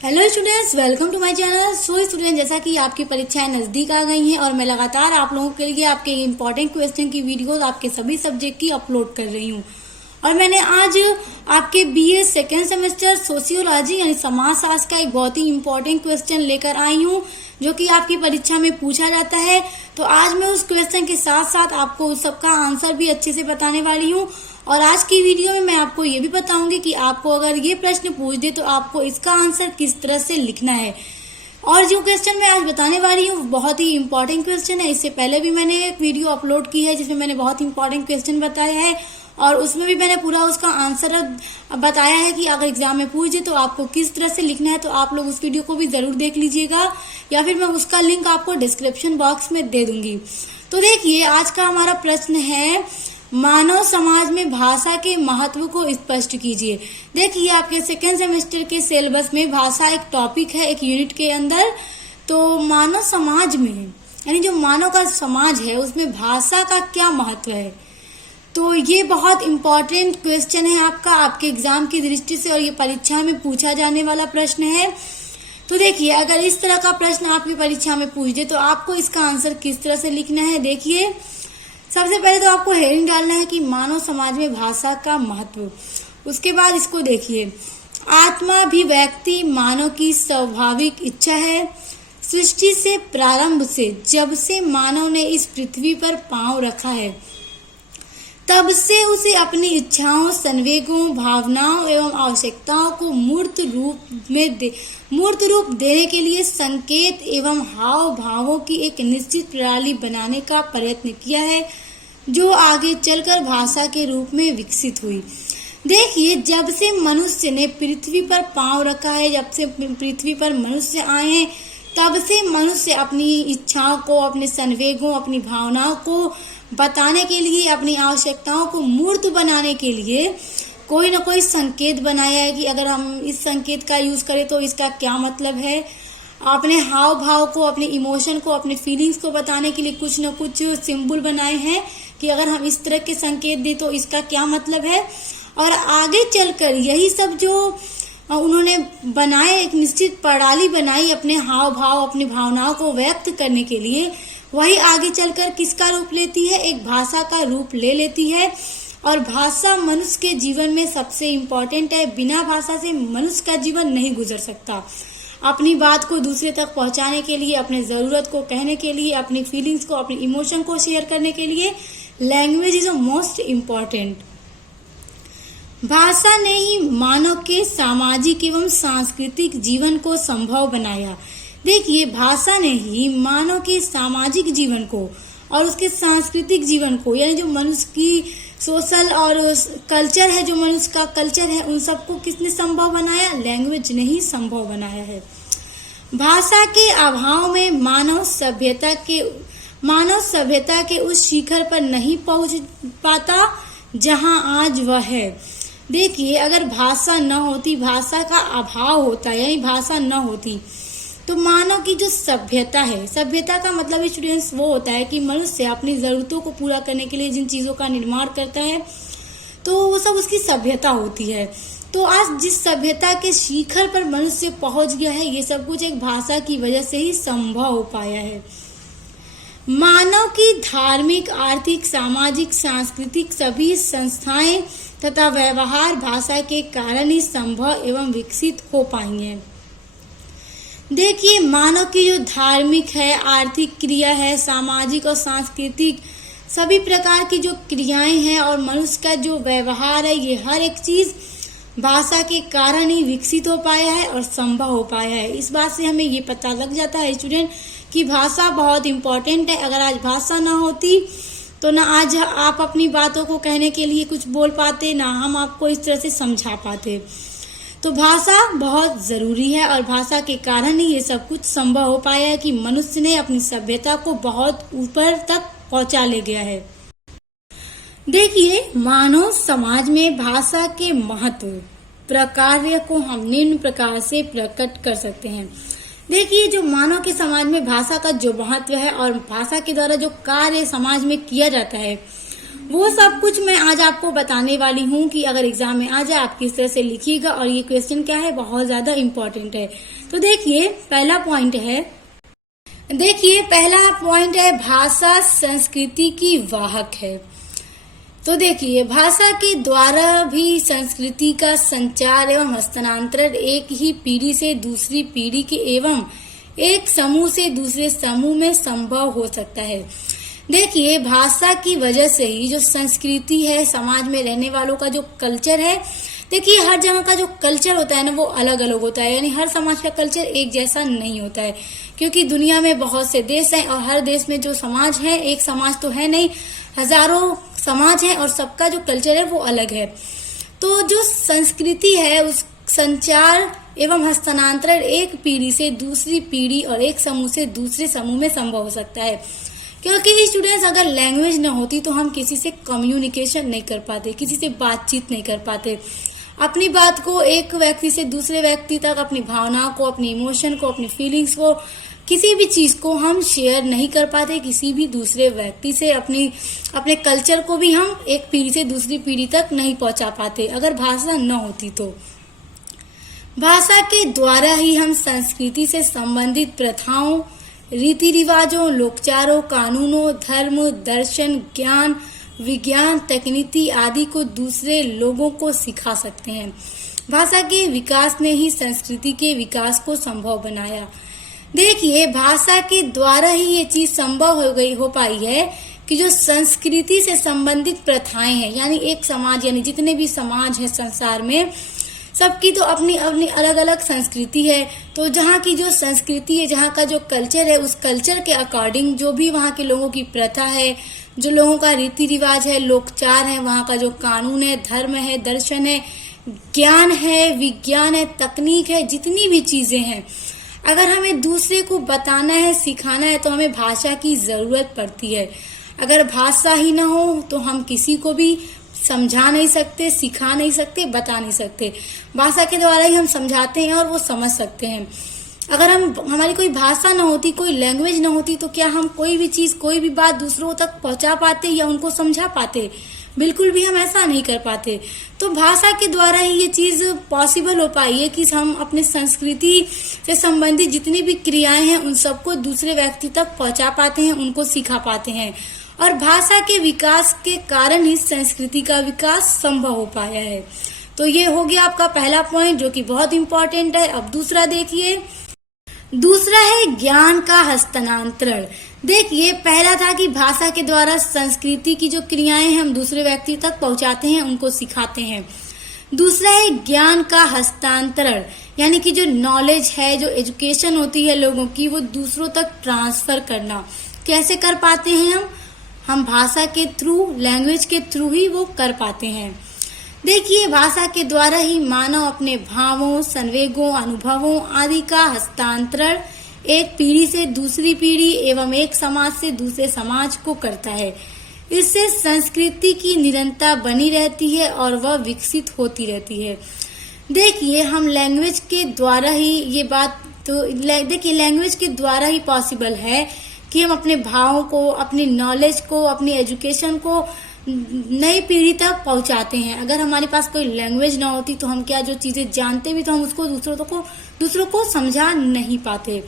Hello students, welcome to my channel. So student, जैसा कि आपकी परीक्षाएं नजदीक आ गई हैं और मैं लगातार आप लोगों के लिए आपके इम्पोर्टेंट क्वेश्चन की वीडियोस आपके सभी सब्जेक्ट की अपलोड कर रही हूं। और मैंने आज आपके बीए सेकेंड सेमेस्टर सोशियोलॉजी यानी समाजशास्त्र का एक बहुत ही इम्पोर्टेंट क्वेश्चन लेकर आई हूँ, जो कि आपकी परीक्षा में पूछा जाता है। तो आज मैं उस क्वेश्चन के साथ साथ आपको उस सबका आंसर भी अच्छे से बताने वाली हूँ। और आज की वीडियो में मैं आपको ये भी बताऊंगी कि आपको अगर ये प्रश्न पूछ दे तो आपको इसका आंसर किस तरह से लिखना है। और जो क्वेश्चन मैं आज बताने वाली हूँ बहुत ही इम्पोर्टेंट क्वेश्चन है। इससे पहले भी मैंने एक वीडियो अपलोड की है जिसमें मैंने बहुत इम्पोर्टेंट क्वेश्चन बताया है और उसमें भी मैंने पूरा उसका आंसर बताया है कि अगर एग्जाम में पूछ दे तो आपको किस तरह से लिखना है। तो आप लोग उस वीडियो को भी जरूर देख लीजिएगा या फिर मैं उसका लिंक आपको डिस्क्रिप्शन बॉक्स में दे दूंगी। तो देखिए, आज का हमारा प्रश्न है, मानव समाज में भाषा के महत्व को स्पष्ट कीजिए। देखिए, आपके सेकेंड सेमेस्टर के सिलेबस में भाषा एक टॉपिक है, एक यूनिट के अंदर। तो मानव समाज में यानी जो मानव का समाज है उसमें भाषा का क्या महत्व है, तो ये बहुत इम्पोर्टेंट क्वेश्चन है आपके एग्जाम की दृष्टि से और ये परीक्षा में पूछा जाने वाला प्रश्न है। तो देखिए, अगर इस तरह का प्रश्न आपकी परीक्षा में पूछ दे तो आपको इसका आंसर किस तरह से लिखना है। देखिए, सबसे पहले तो आपको हेडिंग डालना है कि मानव समाज में भाषा का महत्व। उसके बाद इसको देखिए, आत्माभिव्यक्ति मानव की स्वाभाविक इच्छा है। सृष्टि से प्रारंभ से जब से मानव ने इस पृथ्वी पर पांव रखा है तब से उसे अपनी इच्छाओं, संवेगों, भावनाओं एवं आवश्यकताओं को मूर्त रूप देने के लिए संकेत एवं हाव भावों की एक निश्चित प्रणाली बनाने का प्रयत्न किया है, जो आगे चलकर भाषा के रूप में विकसित हुई। देखिए, जब से मनुष्य ने पृथ्वी पर पांव रखा है, जब से पृथ्वी पर मनुष्य आए हैं, तब से मनुष्य अपनी इच्छाओं को, अपने संवेगों, अपनी भावनाओं को बताने के लिए, अपनी आवश्यकताओं को मूर्त बनाने के लिए कोई ना कोई संकेत बनाया है कि अगर हम इस संकेत का यूज करें तो इसका क्या मतलब है। अपने हाव भाव को, अपने इमोशन को, अपने फीलिंग्स को बताने के लिए कुछ न कुछ सिंबल बनाए हैं कि अगर हम इस तरह के संकेत दें तो इसका क्या मतलब है। और आगे चलकर यही सब जो उन्होंने बनाए, एक निश्चित प्रणाली बनाई अपने हाव भाव, अपनी भावनाओं को व्यक्त करने के लिए, वही आगे चलकर किसका रूप लेती है, एक भाषा का रूप ले लेती है। और भाषा मनुष्य के जीवन में सबसे इम्पोर्टेंट है। बिना भाषा से मनुष्य का जीवन नहीं गुजर सकता। अपनी बात को दूसरे तक पहुंचाने के लिए, अपने जरूरत को कहने के लिए, अपनी फीलिंग्स को, अपनी इमोशन को शेयर करने के लिए लैंग्वेज इज मोस्ट इम्पोर्टेंट। भाषा ने ही मानव के सामाजिक एवं सांस्कृतिक जीवन को संभव बनाया। देखिए, भाषा ने ही मानव के सामाजिक जीवन को और उसके सांस्कृतिक जीवन को, यानी जो मनुष्य की सोशल और कल्चर है, जो मनुष्य का कल्चर है, उन सबको किसने संभव बनाया, लैंग्वेज ने ही संभव बनाया है। भाषा के अभाव में मानव सभ्यता के उस शिखर पर नहीं पहुंच पाता जहां आज वह है। देखिए, अगर भाषा न होती, भाषा का अभाव होता यानी भाषा न होती, तो मानव की जो सभ्यता है, सभ्यता का मतलब स्टूडेंट्स वो होता है कि मनुष्य अपनी जरूरतों को पूरा करने के लिए जिन चीजों का निर्माण करता है, तो वो सब उसकी सभ्यता होती है। तो आज जिस सभ्यता के शिखर पर मनुष्य पहुंच गया है, ये सब कुछ एक भाषा की वजह से ही संभव हो पाया है। मानव की धार्मिक, आर्थिक, सामाजिक, सांस्कृतिक सभी संस्थाएं तथा व्यवहार भाषा के कारण ही संभव एवं विकसित हो पाई हैं। देखिए, मानव की जो धार्मिक है, आर्थिक क्रिया है, सामाजिक और सांस्कृतिक सभी प्रकार की जो क्रियाएं हैं और मनुष्य का जो व्यवहार है, ये हर एक चीज भाषा के कारण ही विकसित हो पाया है और संभव हो पाया है। इस बात से हमें ये पता लग जाता है स्टूडेंट कि भाषा बहुत इम्पोर्टेंट है। अगर आज भाषा ना होती तो ना आज आप अपनी बातों को कहने के लिए कुछ बोल पाते, ना हम आपको इस तरह से समझा पाते। तो भाषा बहुत जरूरी है और भाषा के कारण ही ये सब कुछ संभव हो पाया है कि मनुष्य ने अपनी सभ्यता को बहुत ऊपर तक पहुंचा ले गया है। देखिए, मानव समाज में भाषा के महत्व प्रकार को हम निम्न प्रकार से प्रकट कर सकते हैं। देखिए, जो मानव के समाज में भाषा का जो महत्व है और भाषा के द्वारा जो कार्य समाज में किया जाता है, वो सब कुछ मैं आज आपको बताने वाली हूँ कि अगर एग्जाम में आ जाए आप किस तरह से लिखिएगा। और ये क्वेश्चन क्या है, बहुत ज्यादा इम्पोर्टेंट है। तो देखिए पहला पॉइंट है भाषा संस्कृति की वाहक है। तो देखिए भाषा के द्वारा भी संस्कृति का संचार एवं हस्तांतरण एक ही पीढ़ी से दूसरी पीढ़ी के एवं एक समूह से दूसरे समूह में संभव हो सकता है। देखिए भाषा की वजह से ही जो संस्कृति है, समाज में रहने वालों का जो कल्चर है, देखिए हर जगह का जो कल्चर होता है ना वो अलग अलग होता है, यानी हर समाज का कल्चर एक जैसा नहीं होता है। क्योंकि दुनिया में बहुत से देश हैं और हर देश में जो समाज है, एक समाज तो है नहीं, हजारों समाज है और सबका जो कल्चर है वो अलग है। तो जो संस्कृति है उस संचार एवं हस्तांतरण एक पीढ़ी से दूसरी पीढ़ी और एक समूह से दूसरे समूह में संभव हो सकता है। क्योंकि स्टूडेंट्स अगर लैंग्वेज न होती तो हम किसी से कम्युनिकेशन नहीं कर पाते, किसी से बातचीत नहीं कर पाते, अपनी बात को एक व्यक्ति से दूसरे व्यक्ति तक, अपनी भावनाओं को, अपनी इमोशन को, अपनी फीलिंग्स को, किसी भी चीज को हम शेयर नहीं कर पाते किसी भी दूसरे व्यक्ति से। अपने कल्चर को भी हम एक पीढ़ी से दूसरी पीढ़ी तक नहीं पहुंचा पाते अगर भाषा न होती तो। भाषा के द्वारा ही हम संस्कृति से संबंधित प्रथाओं, रीति रिवाजों, लोकचारों, कानूनों, धर्म, दर्शन, ज्ञान, विज्ञान, तकनीकी आदि को दूसरे लोगों को सिखा सकते हैं। भाषा के विकास ने ही संस्कृति के विकास को संभव बनाया। देखिए भाषा के द्वारा ही ये चीज संभव हो पाई है कि जो संस्कृति से संबंधित प्रथाएं हैं, यानी एक समाज, यानी जितने भी समाज है संसार में, सबकी तो अपनी अपनी अलग अलग संस्कृति है। तो जहाँ की जो संस्कृति है, जहाँ का जो कल्चर है, उस कल्चर के अकॉर्डिंग जो भी वहाँ के लोगों की प्रथा है, जो लोगों का रीति रिवाज है, लोकचार है, वहाँ का जो कानून है, धर्म है, दर्शन है, ज्ञान है, विज्ञान है, तकनीक है, जितनी भी चीजें हैं, अगर हमें दूसरे को बताना है, सिखाना है तो हमें भाषा की जरूरत पड़ती है। अगर भाषा ही ना हो तो हम किसी को भी समझा नहीं सकते, सिखा नहीं सकते, बता नहीं सकते। भाषा के द्वारा ही हम समझाते हैं और वो समझ सकते हैं। अगर हमारी कोई भाषा ना होती, कोई लैंग्वेज ना होती तो क्या हम कोई भी चीज, कोई भी बात दूसरों तक पहुंचा पाते या उनको समझा पाते? बिल्कुल भी हम ऐसा नहीं कर पाते। तो भाषा के द्वारा ही ये चीज पॉसिबल हो पाई है कि हम अपने संस्कृति से संबंधित जितनी भी क्रियाएं हैं उन सबको दूसरे व्यक्ति तक पहुंचा पाते हैं, उनको सिखा पाते हैं। और भाषा के विकास के कारण ही संस्कृति का विकास संभव हो पाया है। तो ये हो गया आपका पहला पॉइंट जो कि बहुत इंपॉर्टेंट है। अब दूसरा देखिए, दूसरा है ज्ञान का हस्तांतरण। देखिए पहला था कि भाषा के द्वारा संस्कृति की जो क्रियाएं हम दूसरे व्यक्ति तक पहुंचाते हैं, उनको सिखाते हैं। दूसरा है ज्ञान का हस्तांतरण, यानी कि जो नॉलेज है, जो एजुकेशन होती है लोगों की, वो दूसरों तक ट्रांसफर करना। कैसे कर पाते हैं हम भाषा के थ्रू, लैंग्वेज के थ्रू ही वो कर पाते हैं। देखिए भाषा के द्वारा ही मानव अपने भावों, संवेगों, अनुभवों आदि का हस्तांतरण एक पीढ़ी से दूसरी पीढ़ी एवं एक समाज से दूसरे समाज को करता है। इससे संस्कृति की निरंतरता बनी रहती है और वह विकसित होती रहती है। देखिए हम लैंग्वेज के द्वारा ही ये बात, तो देखिए लैंग्वेज के द्वारा ही पॉसिबल है कि हम अपने भावों को, अपनी नॉलेज को, अपनी एजुकेशन को नई पीढ़ी तक पहुंचाते हैं। अगर हमारे पास कोई लैंग्वेज ना होती तो हम क्या, जो चीजें जानते भी तो हम उसको दूसरों को समझा नहीं पाते।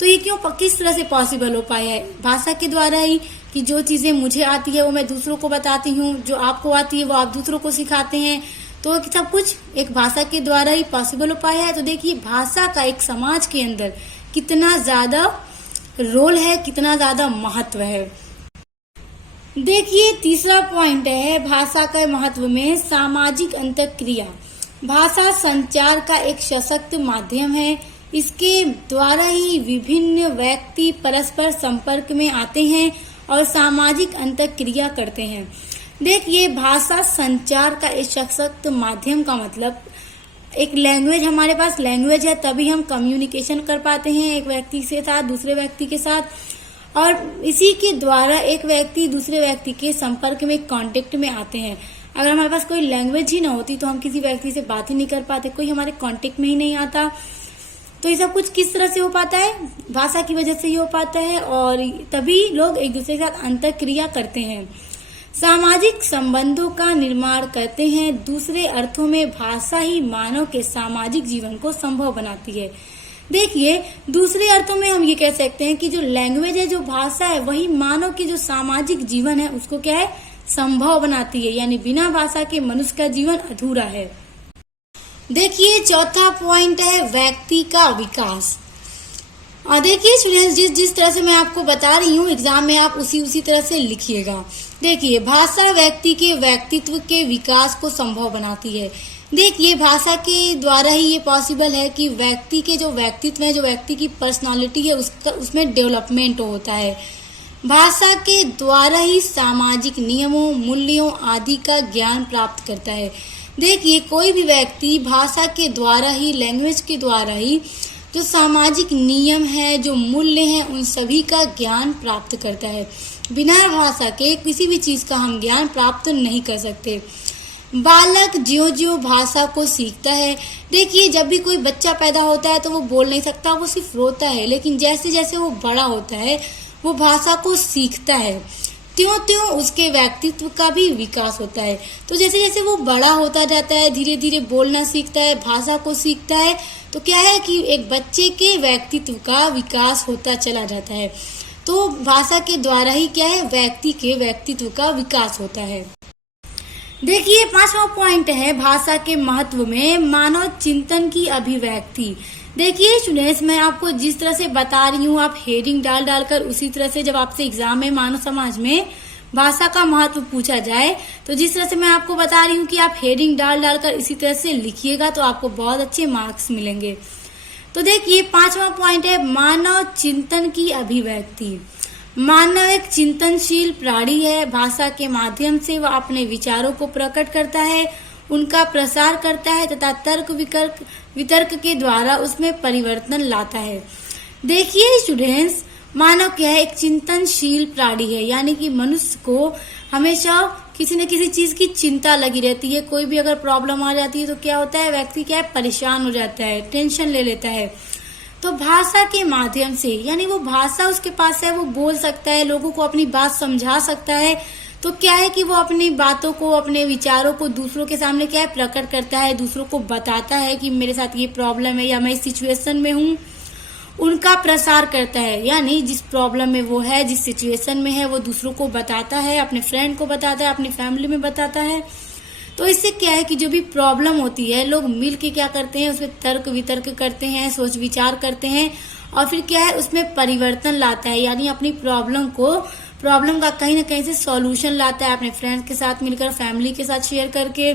तो ये किस तरह से पॉसिबल हो पाया है? भाषा के द्वारा ही, कि जो चीजें मुझे आती है वो मैं दूसरों को बताती हूँ, जो आपको आती है वो आप दूसरों को सिखाते हैं। तो सब कुछ एक भाषा के द्वारा ही पॉसिबल हो पाया है। तो देखिए भाषा का एक समाज के अंदर कितना ज्यादा रोल है, कितना ज्यादा महत्व है। देखिए तीसरा पॉइंट है भाषा का महत्व में सामाजिक अंतःक्रिया। भाषा संचार का एक सशक्त माध्यम है। इसके द्वारा ही विभिन्न व्यक्ति परस्पर संपर्क में आते हैं और सामाजिक अंतःक्रिया करते हैं। देखिए भाषा संचार का एक सशक्त माध्यम का मतलब, एक लैंग्वेज, हमारे पास लैंग्वेज है तभी हम कम्युनिकेशन कर पाते हैं एक व्यक्ति के साथ, दूसरे व्यक्ति के साथ, और इसी के द्वारा एक व्यक्ति दूसरे व्यक्ति के संपर्क में, कांटेक्ट में आते हैं। अगर हमारे पास कोई लैंग्वेज ही ना होती तो हम किसी व्यक्ति से बात ही नहीं कर पाते, कोई हमारे कांटेक्ट में ही नहीं आता। तो ये सब कुछ किस तरह से हो पाता है? भाषा की वजह से ही हो पाता है, और तभी लोग एक दूसरे के साथ अंतःक्रिया करते हैं। सामाजिक संबंधों का निर्माण करते हैं। दूसरे अर्थों में भाषा ही मानव के सामाजिक जीवन को संभव बनाती है। देखिए, दूसरे अर्थों में हम ये कह सकते हैं कि जो लैंग्वेज है, जो भाषा है, वही मानव की जो सामाजिक जीवन है उसको क्या है, संभव बनाती है। यानी बिना भाषा के मनुष्य का जीवन अधूरा है। देखिए, चौथा पॉइंट है व्यक्ति का विकास। और देखिए स्टूडेंट्स, जिस तरह से मैं आपको बता रही हूँ एग्जाम में आप उसी तरह से लिखिएगा। देखिए, भाषा व्यक्ति के व्यक्तित्व के विकास को संभव बनाती है। देखिए, भाषा के द्वारा ही ये पॉसिबल है कि व्यक्ति के जो व्यक्तित्व है, जो व्यक्ति की पर्सनालिटी है, उसमें डेवलपमेंट होता है। भाषा के द्वारा ही सामाजिक नियमों, मूल्यों आदि का ज्ञान प्राप्त करता है। देखिए, कोई भी व्यक्ति भाषा के द्वारा ही, लैंग्वेज के द्वारा ही जो सामाजिक नियम है, जो मूल्य हैं, उन सभी का ज्ञान प्राप्त करता है। बिना भाषा के किसी भी चीज़ का हम ज्ञान प्राप्त नहीं कर सकते। बालक ज्यों-ज्यों भाषा को सीखता है। देखिए, जब भी कोई बच्चा पैदा होता है तो वो बोल नहीं सकता, वो सिर्फ रोता है। लेकिन जैसे जैसे वो बड़ा होता है, वो भाषा को सीखता है, त्यों-त्यों उसके व्यक्तित्व का भी विकास होता है। तो जैसे जैसे वो बड़ा होता जाता है, धीरे धीरे बोलना सीखता है, भाषा को सीखता है, तो क्या है कि एक बच्चे के व्यक्तित्व का विकास होता चला जाता है। तो भाषा के द्वारा ही क्या है, व्यक्ति के व्यक्तित्व का विकास होता है। देखिए, पांचवा पॉइंट है भाषा के महत्व में मानव चिंतन की अभिव्यक्ति। देखिए स्टूडेंट्स, मैं आपको जिस तरह से बता रही हूँ, आप हेडिंग डालकर उसी तरह से जब आपसे एग्जाम में मानव समाज में भाषा का महत्व पूछा जाए, तो जिस तरह से मैं आपको बता रही हूँ कि आप हेडिंग डालकर इसी तरह से लिखिएगा तो आपको बहुत अच्छे मार्क्स मिलेंगे। तो देखिए, पांचवा पॉइंट है मानव चिंतन की अभिव्यक्ति। मानव एक चिंतनशील प्राणी है। भाषा के माध्यम से वह अपने विचारों को प्रकट करता है, उनका प्रसार करता है तथा तर्क वितर्क के द्वारा उसमें परिवर्तन लाता है। देखिए स्टूडेंट्स, मानव क्या है, एक चिंतनशील प्राणी है। यानी कि मनुष्य को हमेशा किसी न किसी चीज की चिंता लगी रहती है। कोई भी अगर प्रॉब्लम आ जाती है तो क्या होता है, व्यक्ति क्या है, परेशान हो जाता है, टेंशन ले लेता है। तो भाषा के माध्यम से, यानी वो भाषा उसके पास है, वो बोल सकता है, लोगों को अपनी बात समझा सकता है। तो क्या है कि वो अपनी बातों को, अपने विचारों को दूसरों के सामने क्या है, प्रकट करता है, दूसरों को बताता है कि मेरे साथ ये प्रॉब्लम है या मैं इस सिचुएशन में हूँ। उनका प्रसार करता है, यानी जिस प्रॉब्लम में वो है, जिस सिचुएशन में है, वो दूसरों को बताता है, अपने फ्रेंड को बताता है, अपनी फैमिली में बताता है। तो इससे क्या है कि जो भी प्रॉब्लम होती है, लोग मिल के क्या करते हैं, उसमें तर्क वितर्क करते हैं, सोच विचार करते हैं और फिर क्या है, उसमें परिवर्तन लाता है। यानी अपनी प्रॉब्लम का कहीं ना कहीं से सॉल्यूशन लाता है, अपने फ्रेंड्स के साथ मिलकर, फैमिली के साथ शेयर करके।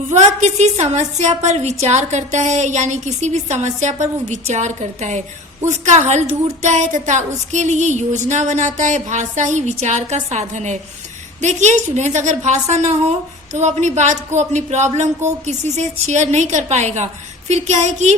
वह किसी समस्या पर विचार करता है, यानी किसी भी समस्या पर वो विचार करता है, उसका हल ढूंढता है तथा उसके लिए योजना बनाता है। भाषा ही विचार का साधन है। देखिए स्टूडेंट्स, अगर भाषा ना हो तो वो अपनी बात को, अपनी प्रॉब्लम को किसी से शेयर नहीं कर पाएगा। फिर क्या है कि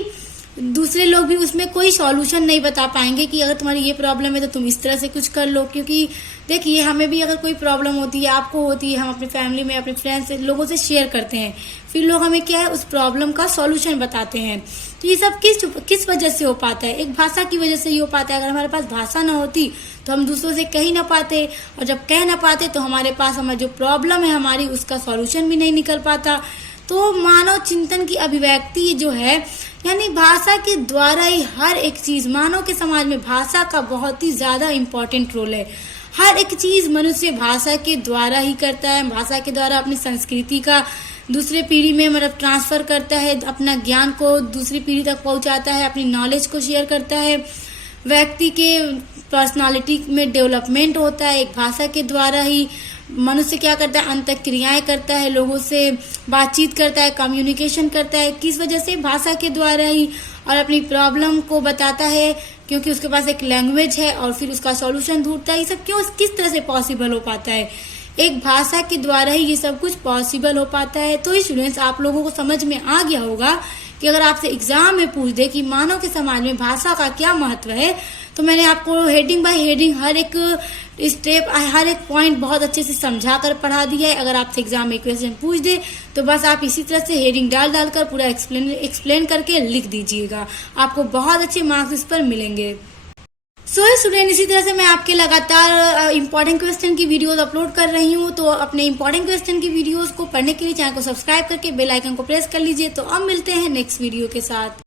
दूसरे लोग भी उसमें कोई सॉल्यूशन नहीं बता पाएंगे कि अगर तुम्हारी ये प्रॉब्लम है तो तुम इस तरह से कुछ कर लो। क्योंकि देखिए, हमें भी अगर कोई प्रॉब्लम होती है, आपको होती है, हम अपनी फैमिली में, अपने फ्रेंड्स से, लोगों से शेयर करते हैं, फिर लोग हमें क्या है, उस प्रॉब्लम का सॉल्यूशन बताते हैं। तो ये सब किस वजह से हो पाता है, एक भाषा की वजह से ही हो पाता है। अगर हमारे पास भाषा ना होती तो हम दूसरों से कह ही ना पाते, और जब कह ना पाते तो हमारे पास हमारी जो प्रॉब्लम है हमारी, उसका सॉल्यूशन भी नहीं निकल पाता। तो मानव चिंतन की अभिव्यक्ति जो है, यानी भाषा के द्वारा ही हर एक चीज, मानव के समाज में भाषा का बहुत ही ज्यादा इम्पोर्टेंट रोल है। हर एक चीज मनुष्य भाषा के द्वारा ही करता है। भाषा के द्वारा अपनी संस्कृति का दूसरे पीढ़ी में मतलब ट्रांसफर करता है, अपना ज्ञान को दूसरी पीढ़ी तक पहुंचाता है, अपनी नॉलेज को शेयर करता है। व्यक्ति के पर्सनालिटी में डेवलपमेंट होता है एक भाषा के द्वारा ही। मनुष्य क्या करता है, अंतःक्रियाएं करता है, लोगों से बातचीत करता है, कम्युनिकेशन करता है। किस वजह से, भाषा के द्वारा ही। और अपनी प्रॉब्लम को बताता है क्योंकि उसके पास एक लैंग्वेज है, और फिर उसका सॉल्यूशन ढूंढता है। ये सब क्यों, किस तरह से पॉसिबल हो पाता है, एक भाषा के द्वारा ही ये सब कुछ पॉसिबल हो पाता है। तो स्टूडेंट्स, आप लोगों को समझ में आ गया होगा कि अगर आपसे एग्जाम में पूछ दे कि मानव के समाज में भाषा का क्या महत्व है, तो मैंने आपको हेडिंग बाय हेडिंग हर एक स्टेप, हर एक पॉइंट बहुत अच्छे से समझा कर पढ़ा दिया है। अगर आपसे एग्जाम में क्वेश्चन पूछ दे तो बस आप इसी तरह से हेडिंग डालकर पूरा एक्सप्लेन करके लिख दीजिएगा, आपको बहुत अच्छे मार्क्स इस पर मिलेंगे। सो स्टूडेंट, इसी तरह से मैं आपके लगातार इंपॉर्टेंट क्वेश्चन की वीडियोस अपलोड कर रही हूँ। तो अपने इंपॉर्टेंट क्वेश्चन की वीडियोस को पढ़ने के लिए चैनल को सब्सक्राइब करके बेल आइकन को प्रेस कर लीजिए। तो अब मिलते हैं नेक्स्ट वीडियो के साथ।